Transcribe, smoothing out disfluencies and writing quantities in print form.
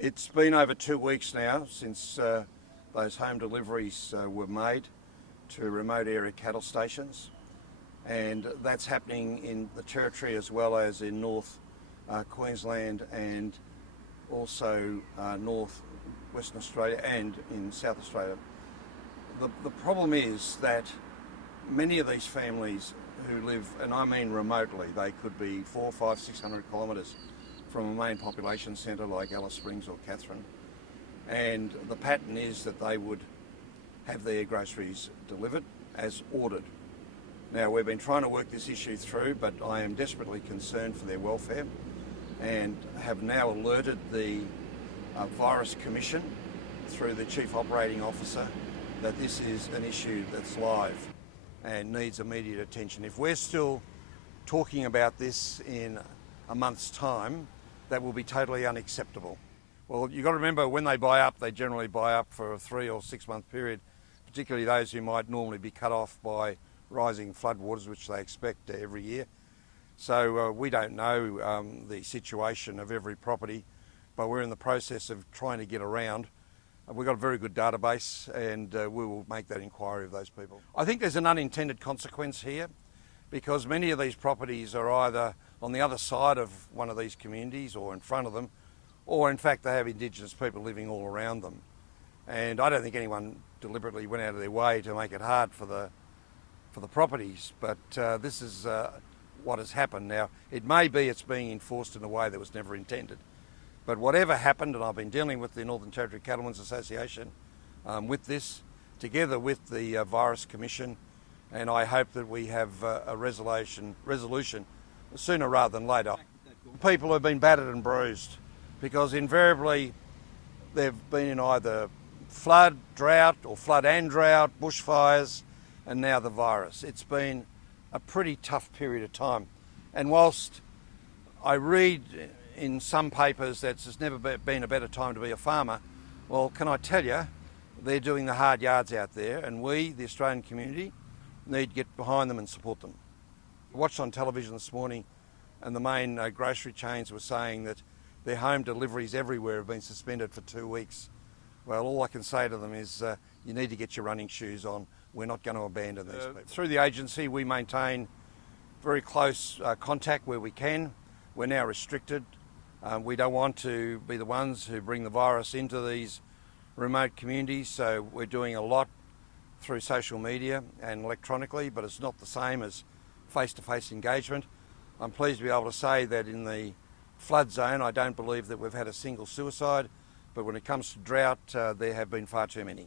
It's been over 2 weeks now since those home deliveries were made to remote area cattle stations, and that's happening in the Territory as well as in North Queensland and also North Western Australia and in South Australia. The problem is that many of these families who live, and I mean remotely, they could be 400, 500, 600 kilometres from a main population centre like Alice Springs or Katherine, and the pattern is that they would have their groceries delivered as ordered. Now, we've been trying to work this issue through, but I am desperately concerned for their welfare and have now alerted the Virus Commission through the Chief Operating Officer that this is an issue that's live and needs immediate attention. If we're still talking about this in a month's time, that will be totally unacceptable. Well, you've got to remember, when they buy up, they generally buy up for a 3 or 6 month period, particularly those who might normally be cut off by rising floodwaters, which they expect every year. So we don't know the situation of every property, but we're in the process of trying to get around. We've got a very good database, and we will make that inquiry of those people. I think there's an unintended consequence here, because many of these properties are either on the other side of one of these communities or in front of them, or in fact they have Indigenous people living all around them. And I don't think anyone deliberately went out of their way to make it hard for the properties, but this is what has happened. Now, it may be it's being enforced in a way that was never intended, but whatever happened, and I've been dealing with the Northern Territory Cattlemen's Association with this, together with the Virus Commission, and I hope that we have a resolution sooner rather than later. People have been battered and bruised because invariably they've been in either flood, drought, or flood and drought, bushfires, and now the virus. It's been a pretty tough period of time. And whilst I read in some papers that it's never been a better time to be a farmer, well, can I tell you, they're doing the hard yards out there, and we, the Australian community, need to get behind them and support them. I watched on television this morning, and the main grocery chains were saying that their home deliveries everywhere have been suspended for 2 weeks. Well, all I can say to them is you need to get your running shoes on. We're not going to abandon these people. Through the agency, we maintain very close contact where we can. We're now restricted. We don't want to be the ones who bring the virus into these remote communities, so we're doing a lot through social media and electronically, but it's not the same as face-to-face engagement. I'm pleased to be able to say that in the flood zone, I don't believe that we've had a single suicide, but when it comes to drought, there have been far too many.